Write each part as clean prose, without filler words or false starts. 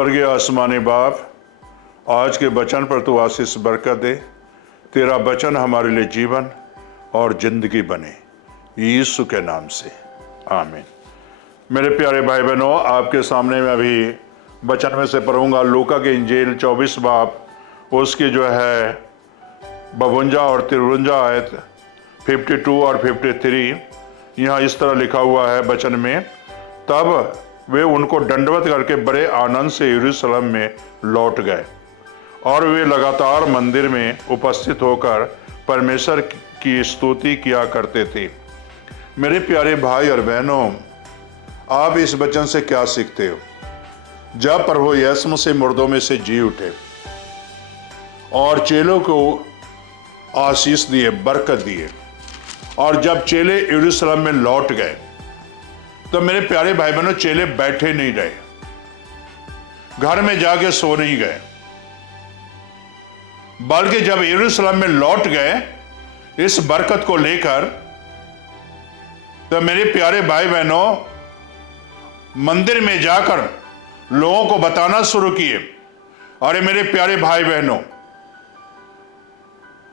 स्वर्गीय आसमानी बाप, आज के वचन पर तू आशीष बरकत दे। तेरा वचन हमारे लिए जीवन और जिंदगी बने, यीशु के नाम से आमीन। मेरे प्यारे भाई बहनों, आपके सामने मैं अभी वचन में से पढ़ूंगा लूका की इंजील 24 बाब, उसकी जो है 52 और 53 आयत 52 और 53। यहाँ इस तरह लिखा हुआ है वचन में, तब वे उनको दंडवत करके बड़े आनंद से यरूशलेम में लौट गए और वे लगातार मंदिर में उपस्थित होकर परमेश्वर की स्तुति किया करते थे। मेरे प्यारे भाई और बहनों, आप इस वचन से क्या सीखते हो? जब प्रभु यीशु मसीह मुर्दों में से जी उठे और चेलों को आशीष दिए, बरकत दिए, और जब चेले यरूशलेम में लौट गए तो मेरे प्यारे भाई बहनों, चेले बैठे नहीं रहे, घर में जाके सो नहीं गए, बल्कि जब यरूशलेम में लौट गए इस बरकत को लेकर, तो मेरे प्यारे भाई बहनों मंदिर में जाकर लोगों को बताना शुरू किए, अरे मेरे प्यारे भाई बहनों,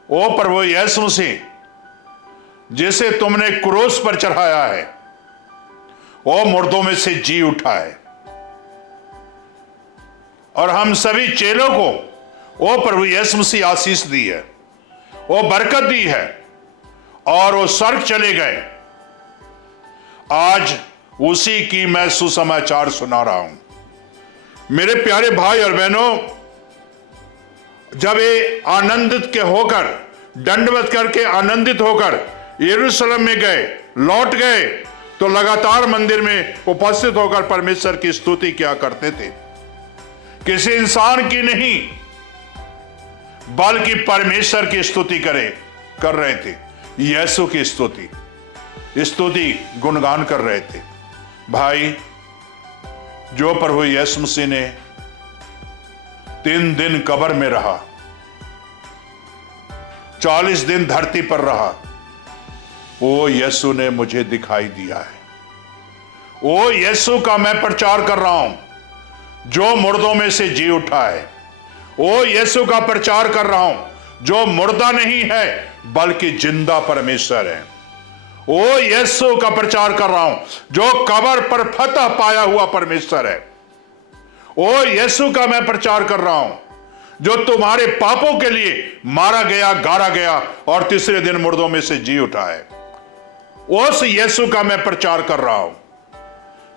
ओ प्रभु यीशु मसीह जिसे तुमने क्रूस पर चढ़ाया है वो मुर्दों में से जी उठा है। और हम सभी चेलों को वो प्रभु यीशु मसीह आशीष दी है, वो बरकत दी है और वो स्वर्ग चले गए। आज उसी की मैं सुसमाचार सुना रहा हूं। मेरे प्यारे भाई और बहनों, जब ये आनंदित के होकर, दंडवत करके आनंदित होकर यरूशलेम में गए, लौट गए, तो लगातार मंदिर में उपस्थित होकर परमेश्वर की स्तुति किया करते थे। किसी इंसान की नहीं, बल्कि परमेश्वर की स्तुति कर रहे थे। यीशु की स्तुति गुणगान कर रहे थे। भाई, जो प्रभु यीशु मसीह ने 3 दिन कब्र में रहा, 40 दिन धरती पर रहा, वो यीशु ने मुझे दिखाई दिया है। वो यीशु का मैं प्रचार कर रहा हूं जो मुर्दों में से जी उठा है। वो यीशु का प्रचार कर रहा हूं जो मुर्दा नहीं है बल्कि जिंदा परमेश्वर है। वो यीशु का प्रचार कर रहा हूं जो कब्र पर फतह पाया हुआ परमेश्वर है। वो यीशु का मैं प्रचार कर रहा हूं जो तुम्हारे पापों के लिए मारा गया, गाड़ा गया और तीसरे दिन मुर्दों में से जी उठा है। उस यीशु का मैं प्रचार कर रहा हूं।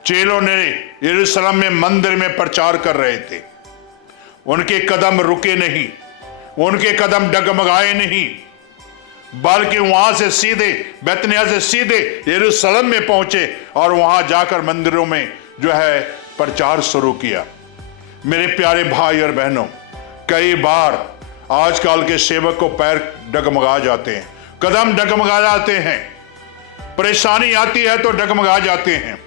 चेलों ने यरूशलेम में मंदिर में प्रचार कर रहे थे। उनके कदम रुके नहीं, उनके कदम डगमगाए नहीं, बल्कि वहां से सीधे बैतनिय्याह से सीधे यरूशलेम में पहुंचे और वहां जाकर मंदिरों में जो है प्रचार शुरू किया। मेरे प्यारे भाई और बहनों, कई बार आजकल के सेवक को पैर डगमगा जाते हैं, कदम डगमगा जाते हैं, परेशानी आती है तो डगमगा जाते हैं,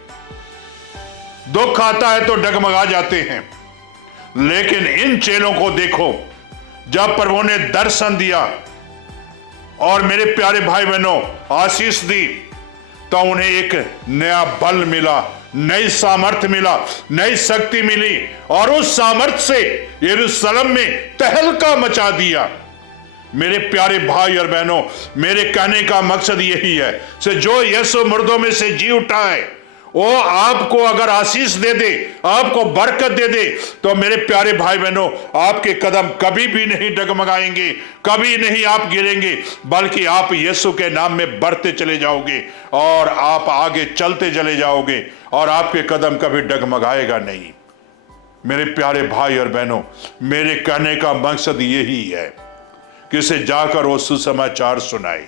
दुख आता है तो डगमगा जाते हैं। लेकिन इन चेलों को देखो, जब प्रभु ने दर्शन दिया और मेरे प्यारे भाई बहनों आशीष दी, तो उन्हें एक नया बल मिला, नई सामर्थ्य मिला, नई शक्ति मिली, और उस सामर्थ्य से यरूशलेम में तहलका मचा दिया। मेरे प्यारे भाई और बहनों, मेरे कहने का मकसद यही है कि जो यीशु मुर्दों में से जी उठा है, वो आपको अगर आशीष दे दे, आपको बरकत दे दे, तो मेरे प्यारे भाई बहनों आपके कदम कभी भी नहीं डगमगाएंगे, कभी नहीं आप गिरेंगे, बल्कि आप यीशु के नाम में बढ़ते चले जाओगे और आप आगे चलते चले जाओगे और आपके कदम कभी डगमगाएगा नहीं। मेरे प्यारे भाई और बहनों, मेरे कहने का मकसद यही है कि उसे जाकर वो सुसमाचार सुनाए,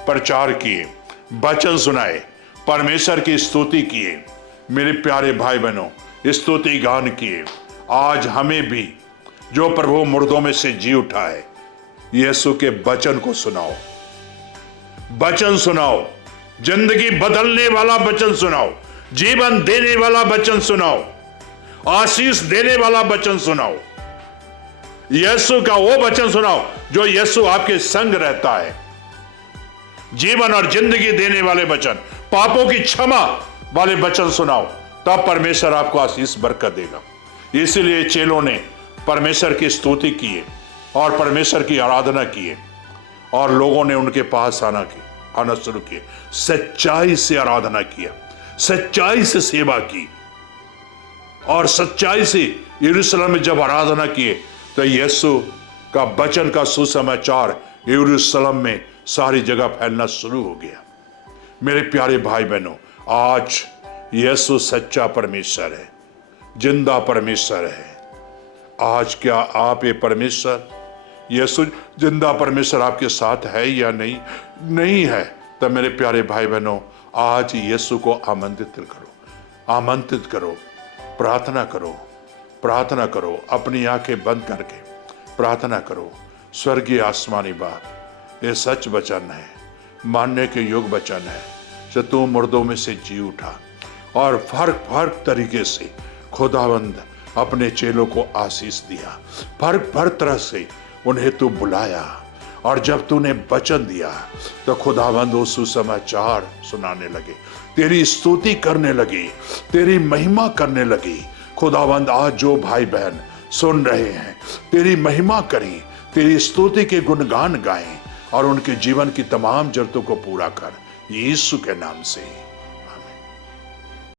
प्रचार किए, वचन सुनाए, परमेश्वर की स्तुति किए। मेरे प्यारे भाई बहनों स्तुति गान किए। आज हमें भी जो प्रभु मुर्दों में से जी उठा है, यीशु के वचन को सुनाओ, वचन सुनाओ, जिंदगी बदलने वाला वचन सुनाओ, जीवन देने वाला वचन सुनाओ, आशीष देने वाला वचन सुनाओ। यीशु का वो वचन सुनाओ जो यीशु आपके संग रहता है, जीवन और जिंदगी देने वाले वचन, पापों की क्षमा वाले वचन सुनाओ, तब परमेश्वर आपको आशीष बरकत देगा। इसलिए चेलों ने परमेश्वर की स्तुति की और परमेश्वर की आराधना की और लोगों ने उनके पास आना शुरू किए, सच्चाई से आराधना किया, सच्चाई से सेवा की और सच्चाई से यरूशलेम में जब आराधना किए तो यीशु का वचन का सुसमाचार यरूशलेम में सारी जगह फैलना शुरू हो गया। मेरे प्यारे भाई बहनों, आज यीशु सच्चा परमेश्वर है, जिंदा परमेश्वर है। आज क्या आप ये परमेश्वर, यीशु जिंदा परमेश्वर आपके साथ है या नहीं है? तब मेरे प्यारे भाई बहनों, आज यीशु को आमंत्रित करो, प्रार्थना करो, अपनी आंखें बंद करके प्रार्थना करो। स्वर्गीय आसमानी बाप, ये सच वचन है, मानने के योग्य वचन है कि तू मुर्दों में से जी उठा और फर्क तरीके से खुदावंद अपने चेलों को आशीष दिया, फर्क तरह से उन्हें तू बुलाया और जब तूने वचन दिया तो खुदावंद वो सुसमाचार सुनाने लगे, तेरी स्तुति करने लगे, तेरी महिमा करने लगी। खुदावंद आज जो भाई बहन सुन रहे हैं, तेरी महिमा करें, तेरी स्तुति के गुणगान गाएं और उनके जीवन की तमाम जरूरतों को पूरा कर, यीशु के नाम से।